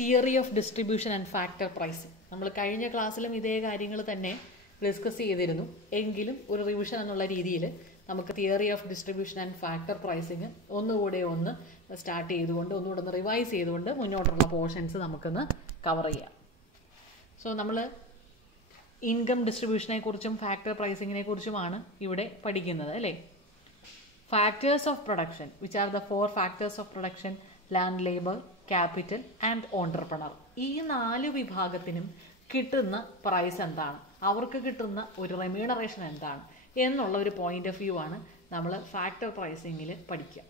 Theory of distribution and factor pricing. നമ്മൾ കഴിഞ്ഞ ക്ലാസ്സിലും ഇതേ കാര്യങ്ങൾ തന്നെ ഡിസ്കസ് ചെയ്തിരുന്നു. എങ്കിലും ഒരു റിവിഷൻ എന്നുള്ള രീതിയിൽ നമുക്ക് theory of distribution and factor pricing ഒന്നുകൂടെ ഒന്ന് സ്റ്റാർട്ട് ചെയ്തുകൊണ്ട് ഒന്നുകൂടെ ഒന്ന് റിവൈസ് ചെയ്തുകൊണ്ട് മുന്നോട്ടുള്ള പോർഷൻസ് നമുക്കൊന്ന് കവർ ചെയ്യാം. സോ നമ്മൾ ഇൻകം ഡിസ്ട്രിബ്യൂഷനെ കുറിച്ചും ഫാക്ടർ പ്രൈസിങ്ങിനെ കുറിച്ചുമാണ് ഇവിടെ പഠിക്കുന്നത് അല്ലേ. Factors of production, which are the 4 factors of production: land, labour, capital and entrepreneur. ഈ 4 വിഭാഗത്തിനും കിട്ടുന്ന പ്രൈസ് എന്താണ്, അവർക്ക് കിട്ടുന്ന ഒരു റെമ്യൂണറേഷൻ എന്താണ് എന്നുള്ള ഒരു പോയിന്റ് ഓഫ് വ്യൂ ആണ് നമ്മൾ ഫാക്ടർ പ്രൈസിങ്ങിൽ പഠിക്കുക.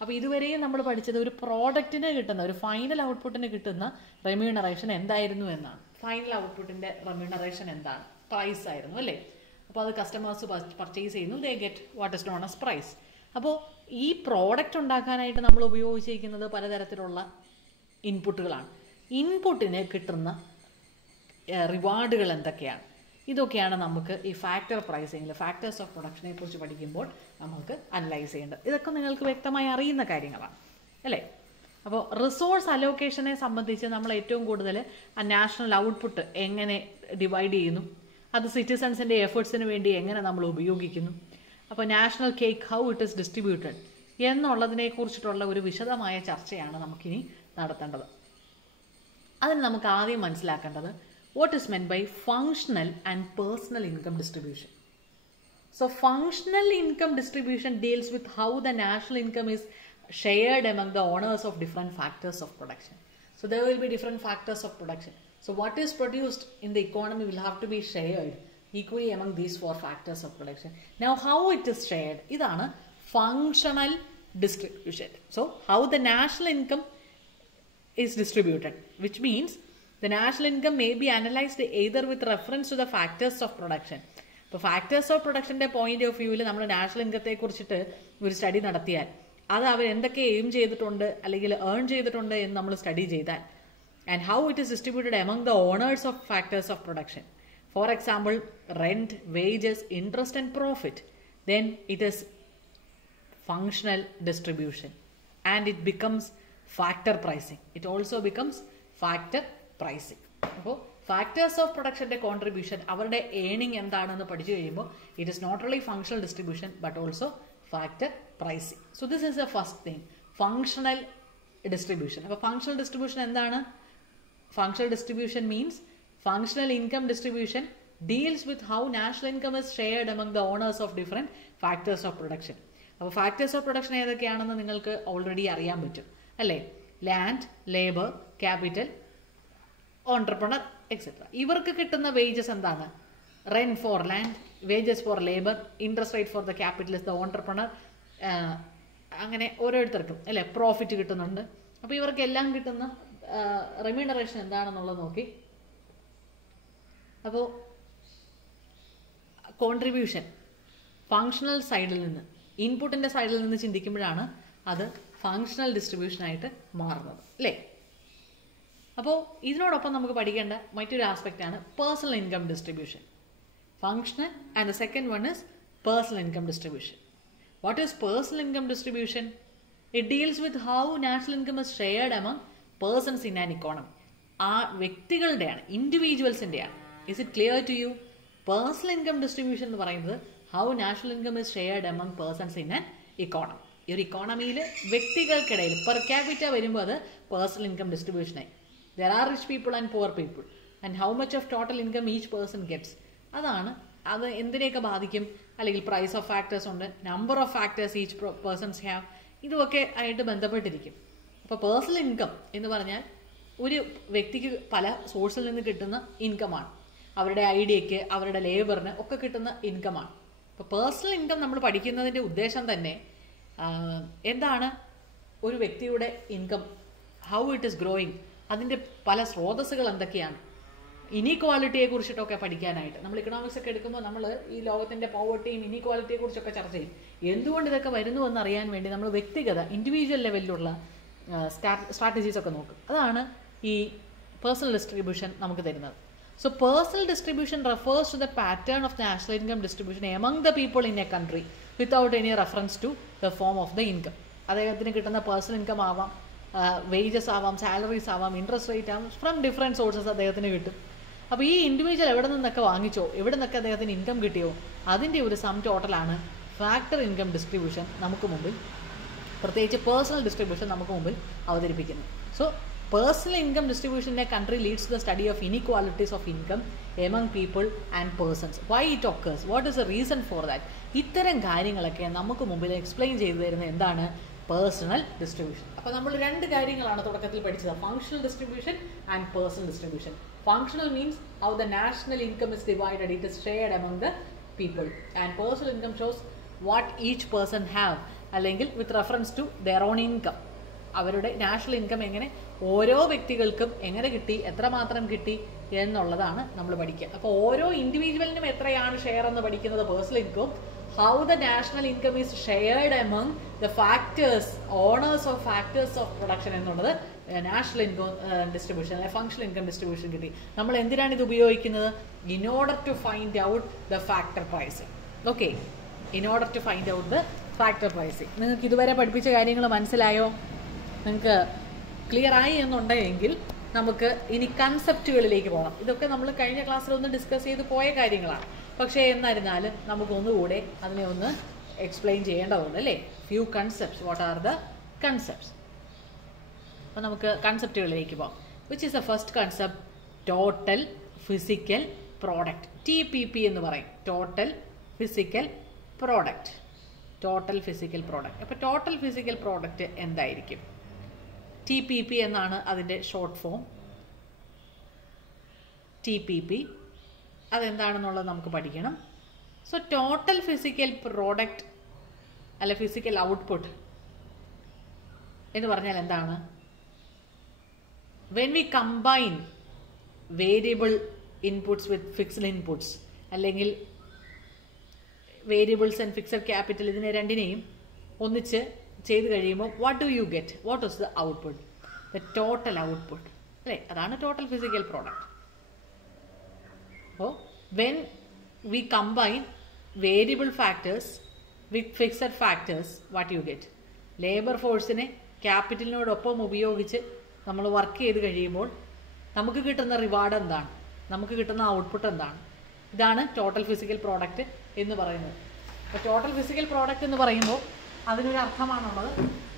അപ്പോൾ ഇതുവരെയും നമ്മൾ പഠിച്ചത് ഒരു പ്രോഡക്റ്റിന് കിട്ടുന്ന, ഒരു ഫൈനൽ ഔട്ട്പുട്ടിന് കിട്ടുന്ന റെമ്യൂണറേഷൻ എന്തായിരുന്നു എന്നാണ്. ഫൈനൽ ഔട്ട്പുട്ടിൻ്റെ റെമ്യൂണറേഷൻ എന്താണ്? പ്രൈസ് ആയിരുന്നു അല്ലേ. അപ്പോൾ അത് കസ്റ്റമേഴ്സ് പർച്ചേസ് ചെയ്യുന്നു, they get what is known as price. അപ്പോൾ ഈ പ്രോഡക്റ്റ് ഉണ്ടാക്കാനായിട്ട് നമ്മൾ ഉപയോഗിച്ചിരിക്കുന്നത് പലതരത്തിലുള്ള ഇൻപുട്ടുകളാണ്. ഇൻപുട്ടിന് കിട്ടുന്ന റിവാർഡുകൾ എന്തൊക്കെയാണ്? ഇതൊക്കെയാണ് നമുക്ക് ഈ ഫാക്ടർ പ്രൈസിങ്ങിൽ, ഫാക്ടേഴ്സ് ഓഫ് പ്രൊഡക്ഷനെ കുറിച്ച് പഠിക്കുമ്പോൾ നമുക്ക് അനലൈസ് ചെയ്യേണ്ടത്. ഇതൊക്കെ നിങ്ങൾക്ക് വ്യക്തമായി അറിയുന്ന കാര്യങ്ങളാണ് അല്ലേ. അപ്പോൾ റിസോഴ്സ് അലോക്കേഷനെ സംബന്ധിച്ച് നമ്മൾ ഏറ്റവും കൂടുതൽ ആ നാഷണൽ ഔട്ട്പുട്ട് എങ്ങനെ ഡിവൈഡ് ചെയ്യുന്നു, അത് സിറ്റിസൺസിൻ്റെ എഫേർട്സിന് വേണ്ടി എങ്ങനെ നമ്മൾ ഉപയോഗിക്കുന്നു, അപ്പോൾ national cake how it is distributed എന്നുള്ളതിനെ കുറിച്ചിട്ടുള്ള ഒരു വിശദമായ ചർച്ചയാണ് നമുക്കിനി നടത്തേണ്ടത്. അതിന് നമുക്ക് ആദ്യം മനസ്സിലാക്കേണ്ടത് what is meant by functional and personal income distribution. So functional income distribution deals with how the national income is shared among the owners of different factors of production. So there will be different factors of production. So what is produced in the economy will have to be shared equally among these 4 factors of production. Now how it is shared, idana functional distribution. So how the national income is distributed, which means the national income may be analyzed either with reference to the factors of production. ഇപ്പോൾ factors of പ്രൊഡക്ഷൻ്റെ point of വ്യൂവിൽ നമ്മൾ national ഇൻകത്തെ കുറിച്ചിട്ട് ഒരു study നടത്തിയാൽ അത് അവർ എന്തൊക്കെ aim ചെയ്തിട്ടുണ്ട് അല്ലെങ്കിൽ ഏൺ ചെയ്തിട്ടുണ്ട് എന്ന് നമ്മൾ സ്റ്റഡി ചെയ്താൽ, and how it is distributed among the owners of factors of production, for example rent, wages, interest and profit, then it is functional distribution and it becomes factor pricing. It also becomes factor pricing. അപ്പോൾ factors of പ്രൊഡക്ഷൻ്റെ contribution, അവരുടെ earning എന്താണെന്ന് പഠിച്ചു കഴിയുമ്പോൾ it is not only functional distribution but also factor pricing. So this is the first thing, functional distribution. അപ്പോൾ functional distribution എന്താണ്? Functional distribution means functional income distribution deals with how national income is shared among the owners of different factors of production. അപ്പോൾ factors of production ഏതൊക്കെയാണെന്ന് നിങ്ങൾക്ക് already അറിയാൻ പറ്റും അല്ലേ. Land, labour, capital, entrepreneur etcetera. ഇവർക്ക് കിട്ടുന്ന wages എന്താണ്? Rent for land, wages for labour, interest rate for the capitalist, the entrepreneur, അങ്ങനെ ഓരോരുത്തർക്കും അല്ലേ പ്രോഫിറ്റ് കിട്ടുന്നുണ്ട്. അപ്പോൾ ഇവർക്കെല്ലാം കിട്ടുന്ന റെമ്യൂണറേഷൻ എന്താണെന്നുള്ളത് നോക്കി. അപ്പോൾ കോൺട്രിബ്യൂഷൻ ഫങ്ഷണൽ സൈഡിൽ നിന്ന്, ഇൻപുട്ടിൻ്റെ സൈഡിൽ നിന്ന് ചിന്തിക്കുമ്പോഴാണ് അത് ഫങ്ഷണൽ ഡിസ്ട്രിബ്യൂഷനായിട്ട് മാറുന്നത് അല്ലേ. അപ്പോൾ ഇതിനോടൊപ്പം നമുക്ക് പഠിക്കേണ്ട മറ്റൊരു ആസ്പെക്റ്റാണ് personal income distribution. Functional and the second one is personal income distribution. What is personal income distribution? It deals with how national income is shared among persons in an economy. ആ വ്യക്തികളുടെയാണ്, ഇൻഡിവിജ്വൽസിൻ്റെയാണ്. Is it clear to you? Personal income distribution എന്ന് പറയുന്നത് how national income is shared among persons in an economy. ഈ ഒരു ഇക്കോണമിയിൽ വ്യക്തികൾക്കിടയിൽ per capita വരുമ്പോൾ അത് പേഴ്സണൽ ഇൻകം ഡിസ്ട്രിബ്യൂഷനായി. There are rich people and poor people and how much of total income each person gets. അതാണ് അത് എന്തിനെയൊക്കെ ബാധിക്കും, അല്ലെങ്കിൽ പ്രൈസ് ഓഫ് ഫാക്ടേഴ്സ് ഉണ്ട്, number of factors each persons have, ഇതുമൊക്കെ ആയിട്ട് ബന്ധപ്പെട്ടിരിക്കും. അപ്പോൾ പേഴ്സണൽ ഇൻകം എന്ന് പറഞ്ഞാൽ ഒരു വ്യക്തിക്ക് പല സോഴ്സിൽ നിന്ന് കിട്ടുന്ന ഇൻകമാണ്. അവരുടെ ഐഡിയയ്ക്ക്, അവരുടെ ലേബറിന് ഒക്കെ കിട്ടുന്ന ഇൻകമാണ്. അപ്പോൾ പേഴ്സണൽ ഇൻകം നമ്മൾ പഠിക്കുന്നതിൻ്റെ ഉദ്ദേശം തന്നെ എന്താണ്, ഒരു വ്യക്തിയുടെ income, how it is growing, അതിൻ്റെ പല സ്രോതസ്സുകൾ എന്തൊക്കെയാണ്, ഇനീക്വാളിറ്റിയെ കുറിച്ചിട്ടൊക്കെ പഠിക്കാനായിട്ട്. നമ്മൾ ഇക്കണോമിക്സ് ഒക്കെ എടുക്കുമ്പോൾ നമ്മൾ ഈ ലോകത്തിൻ്റെ പോവർട്ടിയും ഇനീക്വാലിറ്റിയെ കുറിച്ചൊക്കെ ചർച്ച ചെയ്യും. എന്തുകൊണ്ട് ഇതൊക്കെ വരുന്നു എന്നറിയാൻ വേണ്ടി നമ്മൾ വ്യക്തിഗത ഇൻഡിവിജ്വൽ ലെവലിലുള്ള സ്ട്രാറ്റജീസ് ഒക്കെ നോക്കും. അതാണ് ഈ പേഴ്സണൽ ഡിസ്ട്രിബ്യൂഷൻ നമുക്ക് തരുന്നത്. So personal distribution refers to the pattern of the national income distribution among the people in a country without any reference to the form of the income. അദ്ദേഹത്തിന് കിട്ടുന്ന personal income ആവാം, wages ആവാം, salaries ആവാം, interest rate ആവാം, from different sources അദ്ദേഹത്തിന് കിട്ടും. അപ്പോൾ ഈ ഇൻഡിവിജ്വൽ എവിടെ നിന്നൊക്കെ വാങ്ങിച്ചോ, എവിടെ നിന്നൊക്കെ അദ്ദേഹത്തിന് ഇൻകം കിട്ടിയോ, അതിൻ്റെ ഒരു സം ടോട്ടലാണ് ഫാക്ടർ ഇൻകം ഡിസ്ട്രിബ്യൂഷൻ നമുക്ക് മുമ്പിൽ, പ്രത്യേകിച്ച് പേഴ്സണൽ ഡിസ്ട്രിബ്യൂഷൻ നമുക്ക് മുമ്പിൽ അവതരിപ്പിക്കുന്നത്. So personal income distribution in a country leads to the study of inequalities of income among people and persons. Why it occurs, what is a reason for that? ഇത്തരം കാര്യങ്ങളൊക്കെ നമുക്ക് മുമ്പിൽ എക്സ്പ്ലെയിൻ ചെയ്തു തരുന്ന എന്താണ്? Personal distribution. അപ്പോൾ നമ്മൾ രണ്ട് കാര്യങ്ങളാണ് തുടക്കത്തിൽ പഠിച്ചത്, functional distribution and personal distribution. Functional means how the national income is divided, it is shared among the people. And personal income shows what each person have, അല്ലെങ്കിൽ with reference to their own income, അവരുടെ national income എങ്ങനെ ഓരോ വ്യക്തികൾക്കും എങ്ങനെ കിട്ടി, എത്രമാത്രം കിട്ടി എന്നുള്ളതാണ് നമ്മൾ പഠിക്കുക. അപ്പോൾ ഓരോ ഇൻഡിവിജ്വലിനും എത്രയാണ് ഷെയർ എന്ന് പഠിക്കുന്നത് personal income. How the national income is shared among the factors, owners of factors of production എന്നുള്ളത് നാഷണൽ ഇൻകം ഡിസ്ട്രിബ്യൂഷൻ അല്ലെങ്കിൽ ഫങ്ഷണൽ ഇൻകം ഡിസ്ട്രിബ്യൂഷൻ കിട്ടി. നമ്മൾ എന്തിനാണ് ഇത് ഉപയോഗിക്കുന്നത്? In order to find out the factor pricing. Okay, in order to find out the factor pricing. നിങ്ങൾക്ക് ഇതുവരെ പഠിപ്പിച്ച കാര്യങ്ങൾ മനസ്സിലായോ? നിങ്ങൾക്ക് ക്ലിയർ ആയി എന്നുണ്ടെങ്കിൽ നമുക്ക് ഇനി കൺസെപ്റ്റുകളിലേക്ക് പോകണം. ഇതൊക്കെ നമ്മൾ കഴിഞ്ഞ ക്ലാസ്സിലൊന്ന് ഡിസ്കസ് ചെയ്ത് പോയ കാര്യങ്ങളാണ്. പക്ഷേ എന്നിരുന്നാലും നമുക്കൊന്നുകൂടെ അതിനെ ഒന്ന് എക്സ്പ്ലെയിൻ ചെയ്യേണ്ടതുണ്ട് അല്ലേ? Few concepts. What are the concepts? അപ്പോൾ നമുക്ക് കൺസെപ്റ്റുകളിലേക്ക് പോകാം. Which is the first concept? Total physical product. TPP എന്ന് പറയും, total physical product. Total physical product. അപ്പോൾ ടോട്ടൽ ഫിസിക്കൽ പ്രോഡക്റ്റ് എന്തായിരിക്കും? TPP എന്നാണ് അതിൻ്റെ ഷോർട്ട് ഫോം. TPP അതെന്താണെന്നുള്ളത് നമുക്ക് പഠിക്കണം. സോ ടോട്ടൽ ഫിസിക്കൽ പ്രോഡക്റ്റ് അല്ല ഫിസിക്കൽ ഔട്ട്പുട്ട് എന്ന് പറഞ്ഞാൽ എന്താണ്? When we combine variable inputs with fixed inputs, അല്ലെങ്കിൽ വേരിയബിൾസ് ആൻഡ് ഫിക്സഡ് ക്യാപിറ്റൽ, ഇതിനെ രണ്ടിനെയും ഒന്നിച്ച് ചെയ്ത് കഴിയുമ്പോൾ what do you get? What is the output? The total output അല്ലേ? അതാണ് ടോട്ടൽ ഫിസിക്കൽ പ്രോഡക്റ്റ്. അപ്പോൾ when we combine variable factors with fixed factors, what you get? Labour ഫോഴ്സിനെ ക്യാപിറ്റലിനോടൊപ്പം ഉപയോഗിച്ച് നമ്മൾ വർക്ക് ചെയ്ത് കഴിയുമ്പോൾ നമുക്ക് കിട്ടുന്ന റിവാർഡ് എന്താണ്? നമുക്ക് കിട്ടുന്ന ഔട്ട്പുട്ട് എന്താണ്? ഇതാണ് ടോട്ടൽ ഫിസിക്കൽ പ്രോഡക്റ്റ് എന്ന് പറയുന്നത്. അപ്പോൾ ടോട്ടൽ ഫിസിക്കൽ പ്രോഡക്റ്റ് എന്ന് പറയുമ്പോൾ അതിനൊരു അർത്ഥമാണുള്ളത്.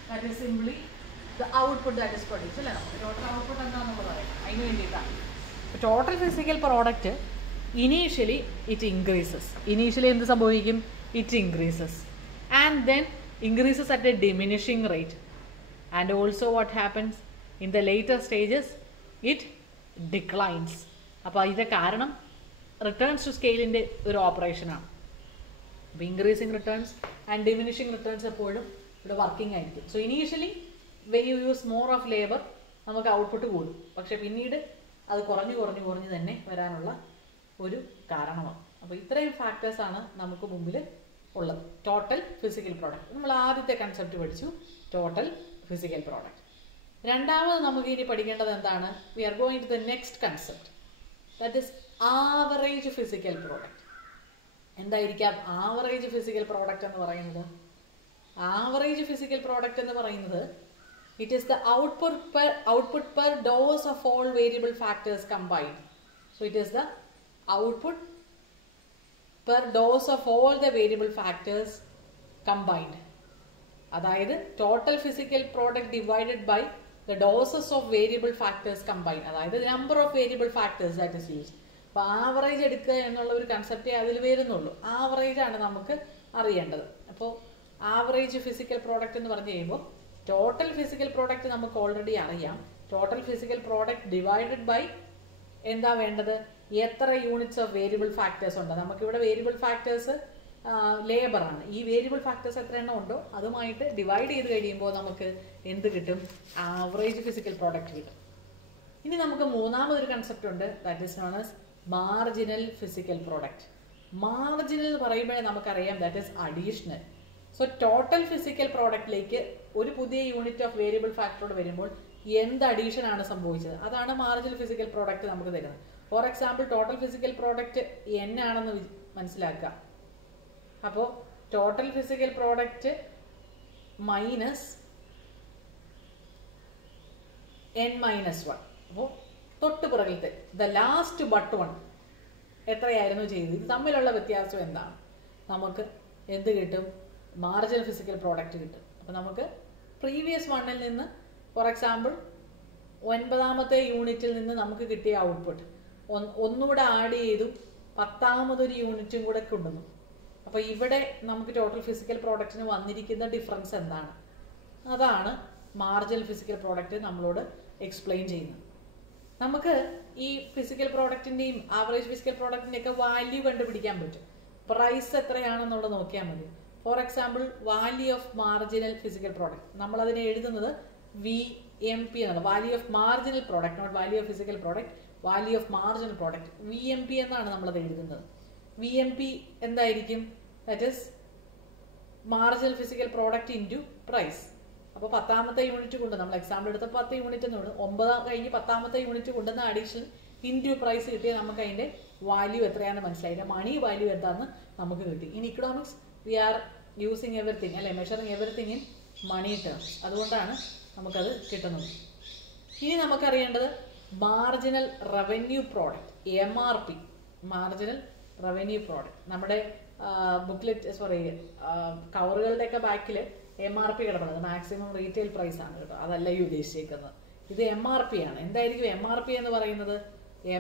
That is simply the output that is produce അല്ലേ? നമുക്ക് ടോട്ടൽ ഔട്ട്പുട്ട് എന്താണെന്നുള്ളത് പറയാം. അതിന് വേണ്ടിയിട്ടാണ് total physical product. Initially it increases. Initially എന്ത് സംഭവിക്കും? It increases and then increases at a diminishing rate. And also what happens in the later stages? It declines. അപ്പോൾ ഇതിൻ്റെ കാരണം റിട്ടേൺസ് ടു സ്കെയിലിൻ്റെ ഒരു ഓപ്പറേഷനാണ്. അപ്പോൾ increasing returns and diminishing returns എപ്പോഴും ഇവിടെ വർക്കിംഗ് ആയിരിക്കും. So initially when you use more of labour നമുക്ക് ഔട്ട്പുട്ട് കൂടും. പക്ഷെ പിന്നീട് അത് കുറഞ്ഞു തന്നെ വരാനുള്ള ഒരു കാരണമാണ്. അപ്പോൾ ഇത്രയും ഫാക്ടേഴ്സാണ് നമുക്ക് മുമ്പിൽ ഉള്ളത്. ടോട്ടൽ ഫിസിക്കൽ പ്രോഡക്റ്റ് നമ്മൾ ആദ്യത്തെ കൺസെപ്റ്റ് പഠിച്ചു, ടോട്ടൽ ഫിസിക്കൽ പ്രോഡക്റ്റ്. രണ്ടാമത് നമുക്ക് ഇനി പഠിക്കേണ്ടത് എന്താണ്? We are going to the next concept, that is average physical product. എന്തായിരിക്കാം ആവറേജ് ഫിസിക്കൽ പ്രോഡക്റ്റ് എന്ന് പറയുന്നത്? ആവറേജ് ഫിസിക്കൽ പ്രോഡക്റ്റ് എന്ന് പറയുന്നത് it is the output per dose of all variable factors combined. So it is the output per dose of all the variable factors combined. അതായത് total physical product divided by the doses of variable factors combined. അതായത് number of variable factors that is used. അപ്പോൾ average എടുക്കുക എന്നുള്ള ഒരു കൺസെപ്റ്റേ അതിൽ വരുന്നുള്ളൂ. Average ആണ് നമുക്ക് അറിയേണ്ടത്. അപ്പോൾ ആവറേജ് ഫിസിക്കൽ പ്രോഡക്റ്റ് എന്ന് പറഞ്ഞു കഴിയുമ്പോൾ ടോട്ടൽ ഫിസിക്കൽ പ്രോഡക്റ്റ് നമുക്ക് ഓൾറെഡി അറിയാം. Total physical product divided by എന്താ വേണ്ടത്? എത്ര യൂണിറ്റ്സ് ഓഫ് വേരിയബിൾ ഫാക്ടേഴ്സ് ഉണ്ട്? നമുക്കിവിടെ വേരിയബിൾ ഫാക്ടേഴ്സ് ലേബറാണ്. ഈ വേരിയബിൾ ഫാക്ടേഴ്സ് എത്ര എണ്ണം ഉണ്ടോ അതുമായിട്ട് ഡിവൈഡ് ചെയ്ത് കഴിയുമ്പോൾ നമുക്ക് എന്ത് കിട്ടും? ആവറേജ് ഫിസിക്കൽ പ്രോഡക്റ്റ് കിട്ടും. ഇനി നമുക്ക് മൂന്നാമതൊരു കൺസെപ്റ്റ് ഉണ്ട്, that is known as marginal physical product. Marginal എന്ന് പറയുമ്പോഴേ നമുക്കറിയാം that is additional. So total physical പ്രോഡക്റ്റിലേക്ക് ഒരു പുതിയ യൂണിറ്റ് ഓഫ് വേരിയബിൾ ഫാക്ടറോട് വരുമ്പോൾ എന്ത് അഡീഷൻ ആണ് സംഭവിച്ചത്? അതാണ് മാർജിനൽ ഫിസിക്കൽ പ്രോഡക്റ്റ് നമുക്ക് തരുന്നത്. For example total physical product n ആണെന്ന് മനസ്സിലാക്കുക. അപ്പോൾ total physical product minus n-1. അപ്പോൾ തൊട്ട് പുറകിലത്തെ ദ ലാസ്റ്റ് ബട്ട് വൺ എത്രയായിരുന്നു ചെയ്തത്, ഇത് തമ്മിലുള്ള വ്യത്യാസം എന്താണ്? നമുക്ക് എന്ത് കിട്ടും? മാർജിനൽ ഫിസിക്കൽ പ്രോഡക്റ്റ് കിട്ടും. അപ്പം നമുക്ക് പ്രീവിയസ് വണ്ണിൽ നിന്ന് ഫോർ എക്സാമ്പിൾ 9ാമത്തെ യൂണിറ്റിൽ നിന്ന് നമുക്ക് കിട്ടിയ ഔട്ട്പുട്ട് ഒന്നുകൂടെ ആഡ് ചെയ്തു 10ാമതൊരു യൂണിറ്റും കൂടെ കൊണ്ടുവന്നു. അപ്പോൾ ഇവിടെ നമുക്ക് ടോട്ടൽ ഫിസിക്കൽ പ്രോഡക്റ്റിന് വന്നിരിക്കുന്ന ഡിഫറൻസ് എന്താണ്? അതാണ് മാർജിനൽ ഫിസിക്കൽ പ്രോഡക്റ്റ് നമ്മളോട് എക്സ്പ്ലെയിൻ ചെയ്യുന്നത്. നമുക്ക് ഈ ഫിസിക്കൽ പ്രോഡക്റ്റിൻ്റെയും ആവറേജ് ഫിസിക്കൽ പ്രോഡക്റ്റിൻ്റെ ഒക്കെ വാല്യൂ കണ്ടുപിടിക്കാൻ പറ്റും. പ്രൈസ് എത്രയാണെന്നുള്ളത് നോക്കിയാൽ മതി. For example value of marginal physical product, നമ്മൾ അതിനെ എഴുതുന്നത് VMP എന്നാണ്. Value of marginal product, not value of physical product, value of marginal product VMP എന്നാണ് നമ്മളത് എഴുതുന്നത്. VMP എന്തായിരിക്കും? That is marginal physical product into price. അപ്പോൾ 10ാമത്തെ യൂണിറ്റ് കൊണ്ട് നമ്മൾ എക്സാമ്പിൾ എടുത്ത 10 യൂണിറ്റ് എന്നുണ്ട്, 9 കഴിഞ്ഞ് 10ാമത്തെ യൂണിറ്റ് കൊണ്ടുവന്ന അഡീഷണൽ ഇൻറ്റു പ്രൈസ് കിട്ടിയാൽ നമുക്ക് അതിൻ്റെ വാല്യൂ എത്രയാണെന്ന് മനസ്സിലായി, അതിൻ്റെ മണി വാല്യൂ എന്താണെന്ന് നമുക്ക് കിട്ടി. In economics we are using everything അല്ലെ, measuring everything in money terms. അതുകൊണ്ടാണ് നമുക്കത് കിട്ടുന്നത്. ഇനി നമുക്കറിയേണ്ടത് marginal revenue product, MRP, marginal revenue product. നമ്മുടെ ബുക്ക്ലെറ്റ് കവറുകളുടെയൊക്കെ ബാക്കിൽ MRP കിടക്കുന്നത് മാക്സിമം റീറ്റെയിൽ പ്രൈസ് ആണ് കേട്ടോ, അതല്ല ഈ ഉദ്ദേശിക്കുന്നത്. ഇത് MRP ആണ്. എന്തായിരിക്കും MRP എന്ന് പറയുന്നത്?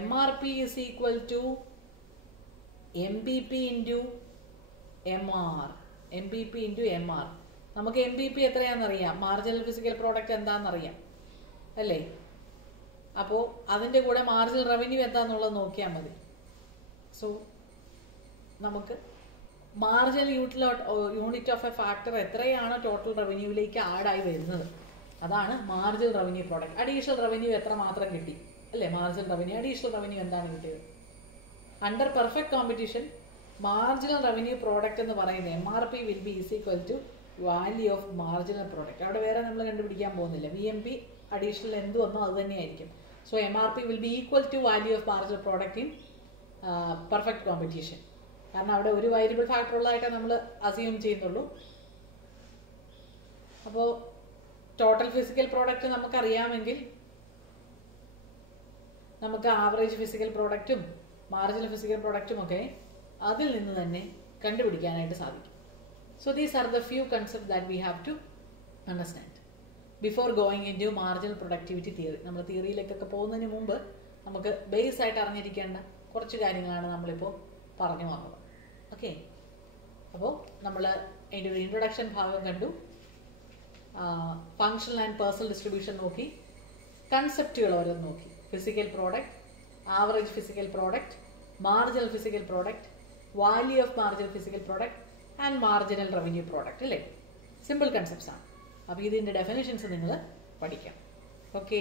MRP is equal to MPP into MR. MPP into MR. നമുക്ക് MPP എത്രയാണെന്നറിയാം, മാർജിനൽ ഫിസിക്കൽ പ്രോഡക്റ്റ് എന്താണെന്നറിയാം അല്ലേ? അപ്പോൾ അതിൻ്റെ കൂടെ മാർജിനൽ റവന്യൂ എന്താണെന്നുള്ളത് നോക്കിയാൽ മതി. സോ നമുക്ക് marginal unit of A factor എത്രയാണ് ടോട്ടൽ റവന്യൂവിലേക്ക് ആഡായി വരുന്നത്, അതാണ് marginal revenue product. Additional revenue എത്ര മാത്രം കിട്ടി അല്ലേ? മാർജിനൽ റവന്യൂ, അഡീഷണൽ റവന്യൂ എന്താണ് കിട്ടിയത്? Under perfect competition marginal revenue product എന്ന് പറയുന്നത് MRP will be is equal to value of marginal product. അവിടെ വേറെ നമ്മൾ കണ്ടുപിടിക്കാൻ പോകുന്നില്ല. VMP അഡീഷണൽ എന്ത് വന്നോ അത് തന്നെയായിരിക്കും. So MRP will be equal to value of marginal product in perfect competition. കാരണം അവിടെ ഒരു വേരിയബിൾ ഫാക്ടർ ഉള്ളതായിട്ട് നമ്മൾ അസ്യൂം ചെയ്യുന്നുള്ളൂ. അപ്പോൾ ടോട്ടൽ ഫിസിക്കൽ പ്രോഡക്റ്റ് നമുക്കറിയാമെങ്കിൽ നമുക്ക് ആവറേജ് ഫിസിക്കൽ പ്രോഡക്റ്റും മാർജിനൽ ഫിസിക്കൽ പ്രോഡക്റ്റും ഒക്കെ അതിൽ നിന്ന് തന്നെ കണ്ടുപിടിക്കാനായിട്ട് സാധിക്കും. So these are the few concept that we have to understand before going into marginal productivity theory. നമ്മൾ തിയറിയിലേക്കൊക്കെ പോകുന്നതിന് മുമ്പ് നമുക്ക് ബേസ് ആയിട്ട് അറിഞ്ഞിരിക്കേണ്ട കുറച്ച് കാര്യങ്ങളാണ് നമ്മളിപ്പോൾ പറഞ്ഞു വന്നത്. ഓക്കെ, അപ്പോൾ നമ്മൾ അതിൻ്റെ ഒരു ഇൻട്രൊഡക്ഷൻ ഭാഗം കണ്ടു, ഫങ്ഷണൽ ആൻഡ് പേഴ്സണൽ ഡിസ്ട്രിബ്യൂഷൻ നോക്കി, കൺസെപ്റ്റുകൾ ഓരോന്ന് നോക്കി. Physical product, average physical product, marginal physical product, value of marginal physical product and marginal revenue product അല്ലേ? സിമ്പിൾ കൺസെപ്റ്റ്സ് ആണ്. അപ്പോൾ ഇതിൻ്റെ ഡെഫിനിഷൻസ് നിങ്ങൾ പഠിക്കാം. ഓക്കെ.